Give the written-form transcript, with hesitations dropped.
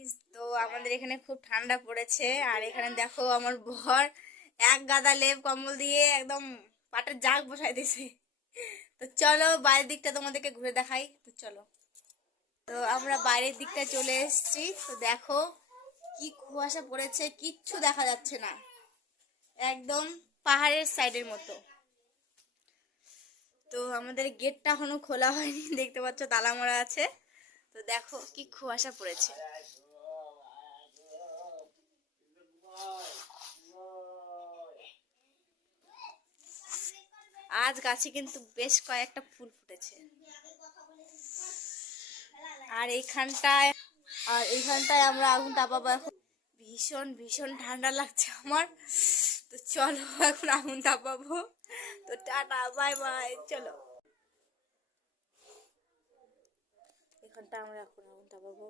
Guys, তো আমাদের এখানে খুব ঠান্ডা পড়েছে। আর এখানে দেখো আমার বর এক গাদা লেপ কম্বল দিয়ে একদম পাটের জাগ বসাই দিয়েছে। তো চলো বাইরের দিকটা তোমাদেরকে ঘুরে দেখাই। তো চলো, তো আমরা বাইরের দিকটা চলে এসেছি। তো দেখো কি কুয়াশা পড়েছে, কিচ্ছু দেখা যাচ্ছে না, একদম পাহাড়ের সাইডের মতো। তো আমাদের গেটটা এখনো খোলা হয়নি, দেখতে পাচ্ছ তালা মারা আছে। তো দেখো কি কুয়াশা পড়েছে। আজ গাছে কিন্তু বেশ কয়েকটা ফুল ফুটেছে। আর এইখানটায় আমরা আগুন তাপাবো এখন। ভীষণ ভীষণ ঠান্ডা লাগছে আমার। তো চলো এখন আগুন তাপাবো। তো টাটা, বাই বাই, চলো। এখানটা আমরা এখন আগুন তাপাবো।